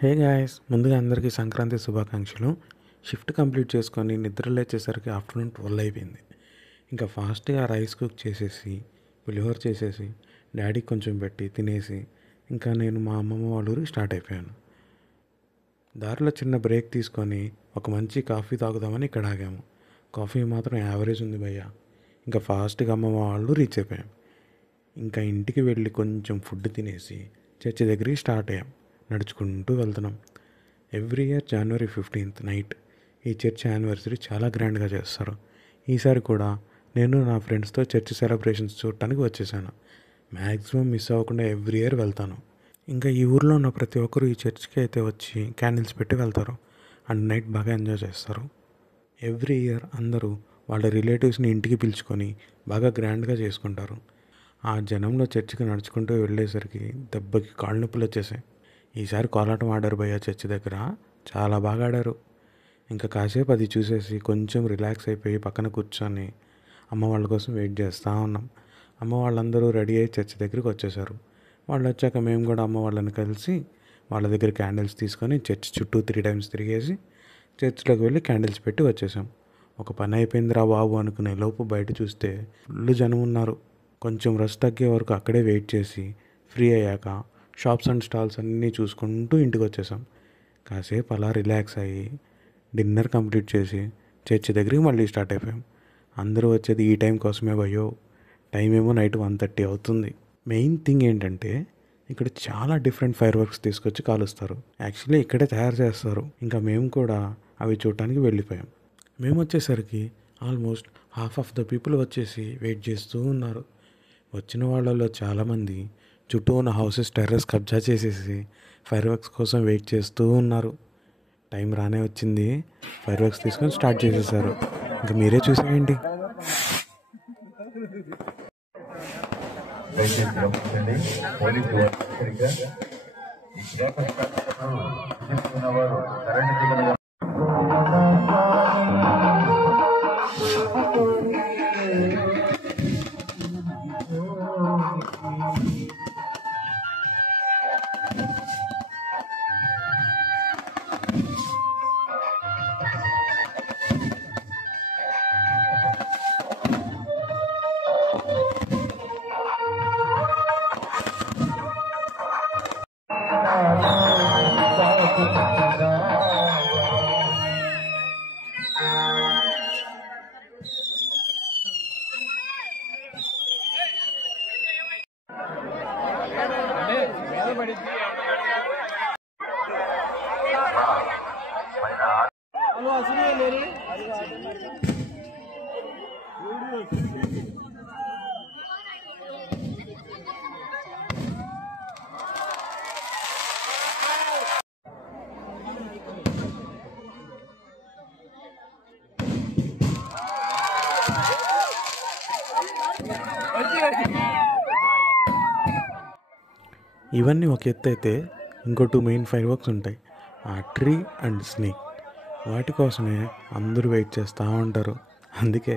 Hey guys, ముందుగా అందరికీ సంక్రాంతి శుభాకాంక్షలు. షిఫ్ట్ కంప్లీట్ చేసుకొని నిద్ర లేచేసరికి ఆఫ్టర్నూన్ 12 అయిపోయింది. ఇంకా ఫాస్ట్గా రైస్ కుక్ చేసేసి పులిహోర చేసేసి డాడీకి కొంచెం పెట్టి తినేసి ఇంకా నేను మా అమ్మమ్మ వాళ్ళ ఊరికి స్టార్ట్ అయిపోయాను. దారిలో చిన్న బ్రేక్ తీసుకొని ఒక మంచి కాఫీ తాగుదామని ఇక్కడ ఆగాము. కాఫీ మాత్రం యావరేజ్ ఉంది భయ్య. ఇంకా ఫాస్ట్గా అమ్మమ్మ వాళ్ళు రీచ్ అయిపోయాం. ఇంకా ఇంటికి వెళ్ళి కొంచెం ఫుడ్ తినేసి చర్చి దగ్గరికి స్టార్ట్ అయ్యాం. నడుచుకుంటూ వెళ్తున్నాం. ఎవ్రీ ఇయర్ జనవరి 15th నైట్ ఈ చర్చ్ యానివర్సరీ చాలా గ్రాండ్గా చేస్తారు. ఈసారి కూడా నేను నా ఫ్రెండ్స్తో చర్చ్ సెలబ్రేషన్స్ చూడటానికి వచ్చేసాను. మ్యాక్సిమం మిస్ అవ్వకుండా ఎవ్రీ ఇయర్ వెళ్తాను. ఇంకా ఈ ఊర్లో ఉన్న ప్రతి ఒక్కరు ఈ చర్చ్కి అయితే వచ్చి క్యాండిల్స్ పెట్టి వెళ్తారు అండ్ నైట్ బాగా ఎంజాయ్ చేస్తారు. ఎవ్రీ ఇయర్ అందరూ వాళ్ళ రిలేటివ్స్ని ఇంటికి పిలుచుకొని బాగా గ్రాండ్గా చేసుకుంటారు. ఆ జనంలో చర్చికి నడుచుకుంటూ వెళ్ళేసరికి దెబ్బకి కాళ్ళు నొప్పులు వచ్చేసాయి. ఈసారి కోలాటం ఆడారు భయ్య చర్చి దగ్గర, చాలా బాగా ఆడారు. ఇంకా కాసేపు అది చూసేసి కొంచెం రిలాక్స్ అయిపోయి పక్కన కూర్చొని అమ్మ వాళ్ళ కోసం వెయిట్ చేస్తూ ఉన్నాం. అమ్మ వాళ్ళందరూ రెడీ అయ్యి చర్చి దగ్గరికి వచ్చేసారు. వాళ్ళు వచ్చాక మేము కూడా అమ్మ వాళ్ళని కలిసి వాళ్ళ దగ్గర క్యాండిల్స్ తీసుకొని చర్చ్ చుట్టూ 3 times తిరిగేసి చర్చ్లోకి వెళ్ళి క్యాండిల్స్ పెట్టి వచ్చేసాం. ఒక పని అయిపోయిందిరా బాబు అనుకునే లోపు బయట చూస్తే ఫుల్ జనం ఉన్నారు. కొంచెం రష్ తగ్గే వరకు అక్కడే వెయిట్ చేసి ఫ్రీ అయ్యాక షాప్స్ అండ్ స్టాల్స్ అన్నీ చూసుకుంటూ ఇంటికి వచ్చేసాం. కాసేపు అలా రిలాక్స్ అయ్యి డిన్నర్ కంప్లీట్ చేసి చర్చి దగ్గరికి మళ్ళీ స్టార్ట్ అయిపోయాం. అందరూ వచ్చేది ఈ టైం కోసమే భయ్యో. టైం ఏమో నైట్ 1:30 అవుతుంది. మెయిన్ థింగ్ ఏంటంటే ఇక్కడ చాలా డిఫరెంట్ ఫైర్ వర్క్స్ తీసుకొచ్చి కాలుస్తారు. యాక్చువల్లీ ఇక్కడే తయారు చేస్తారు. ఇంకా మేము కూడా అవి చూడటానికి వెళ్ళిపోయాం. మేము వచ్చేసరికి almost half of the people వచ్చేసి వెయిట్ చేస్తూ ఉన్నారు. వచ్చిన వాళ్ళలో చాలామంది చుట్టూ ఉన్న హౌసెస్ టెర్రస్ కబ్జా చేసేసి ఫైర్ వర్క్స్ కోసం వెయిట్ చేస్తూ ఉన్నారు. టైం రానే వచ్చింది, ఫైర్ వర్క్స్ తీసుకొని స్టార్ట్ చేసేసారు. ఇంకా మీరే చూసేయండి. ఇవన్నీ ఒక ఎత్తు అయితే ఇంకో 2 మెయిన్ ఫైర్ వర్క్స్ ఉంటాయి, ఆ ట్రీ అండ్ స్నేక్. వాటి కోసమే అందరూ వెయిట్ చేస్తూ ఉంటారు. అందుకే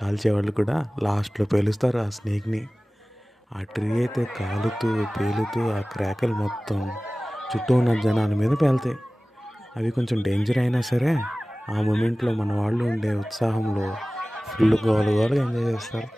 కాల్చేవాళ్ళు కూడా లాస్ట్లో పేలుస్తారు ఆ స్నేక్ని. ఆ ట్రీ అయితే కాలుతూ పేలుతూ ఆ క్రాకల్ మొత్తం చుట్టూ ఉన్న జనాల మీద పేలుతాయి. అవి కొంచెం డేంజర్ అయినా సరే ఆ మూమెంట్లో మన వాళ్ళు ఉండే ఉత్సాహంలో ఫుల్ గోలుగా ఎంజాయ్ చేస్తారు.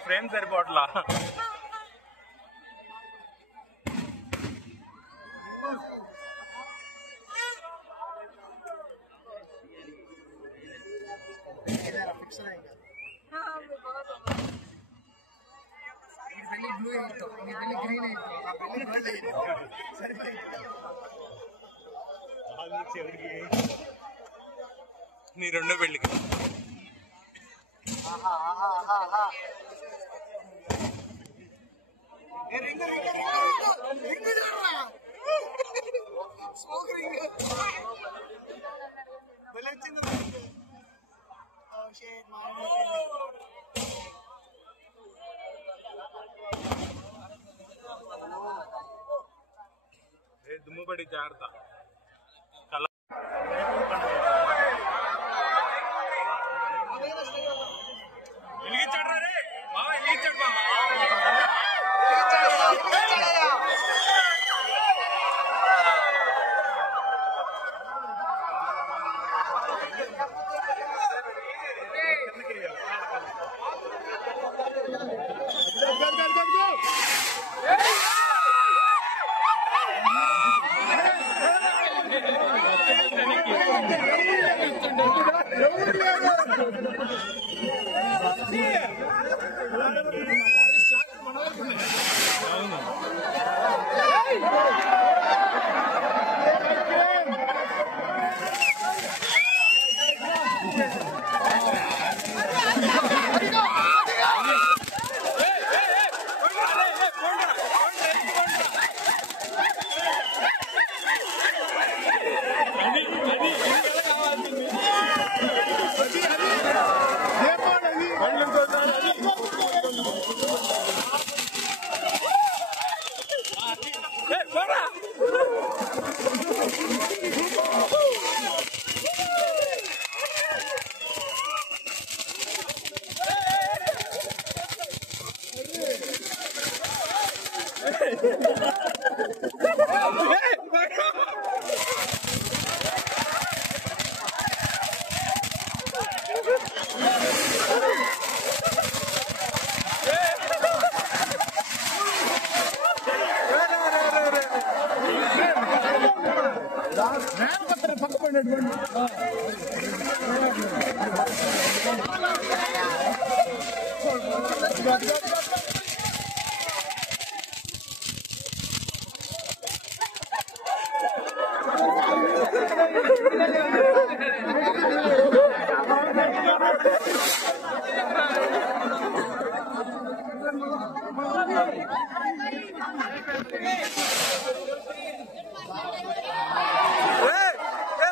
ఫ్రేమ్ సరిపోట్లా నీ రెండో పెళ్ళికి దుమ్ము పడి జాగ్రత్త వెలిగించాడు రే బాబా వెలిగించాడు బాబా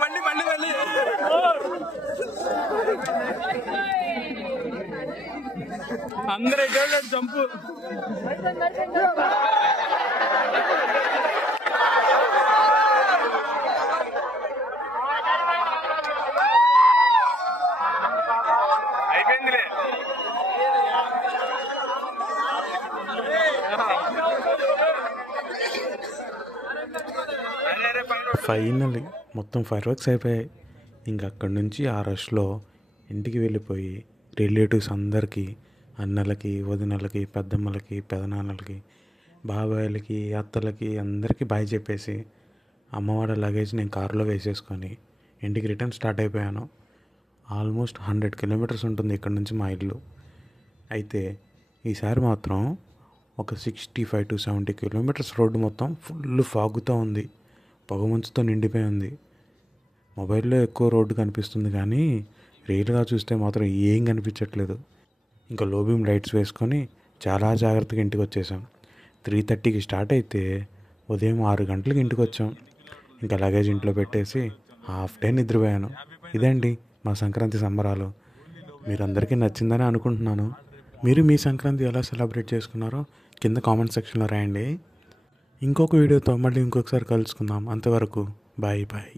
మళ్ళీ మళ్ళీ మళ్ళీ అందరూ ఎక్కడ జంపు అయిపోయిందిలే. ఫైనల్లీ మొత్తం ఫైర్ వర్క్స్ అయిపోయాయి. ఇంక అక్కడి నుంచి ఆ రష్లో ఇంటికి వెళ్ళిపోయి రిలేటివ్స్ అందరికీ, అన్నలకి, వదినలకి, పెద్దమ్మలకి, పెదనాన్నలకి, బాబాయిలకి, అత్తలకి అందరికీ బాయ్ చెప్పేసి అమ్మవాడ లగేజ్ నేను కారులో వేసేసుకొని ఇంటికి రిటర్న్ స్టార్ట్ అయిపోయాను. ఆల్మోస్ట్ 100 కిలోమీటర్స్ ఉంటుంది ఇక్కడ నుంచి మా ఇల్లు. అయితే ఈసారి మాత్రం ఒక 65 to 70 కిలోమీటర్స్ రోడ్డు మొత్తం ఫుల్ ఫాగుతూ ఉంది, పొగమంచుతో నిండిపోయి ఉంది. మొబైల్లో ఎక్కువ రోడ్డు కనిపిస్తుంది కానీ రియల్గా చూస్తే మాత్రం ఏం కనిపించట్లేదు. ఇంకా లో బీమ్ లైట్స్ వేసుకొని చాలా జాగ్రత్తగా ఇంటికి వచ్చేసాం. 3:30కి స్టార్ట్ అయితే ఉదయం 6 గంటలకి ఇంటికి వచ్చాం. ఇంకా లగేజ్ ఇంట్లో పెట్టేసి హాఫ్ డే నిద్రపోయాను. ఇదండి మా సంక్రాంతి సంబరాలు. మీరందరికీ నచ్చిందని అనుకుంటున్నాను. మీరు మీ సంక్రాంతి ఎలా సెలబ్రేట్ చేసుకున్నారో కింద కామెంట్ సెక్షన్లో రాయండి. ఇంకొక వీడియోతో మళ్ళీ ఇంకొకసారి కలుసుకుందాం. అంతవరకు బాయ్ బాయ్.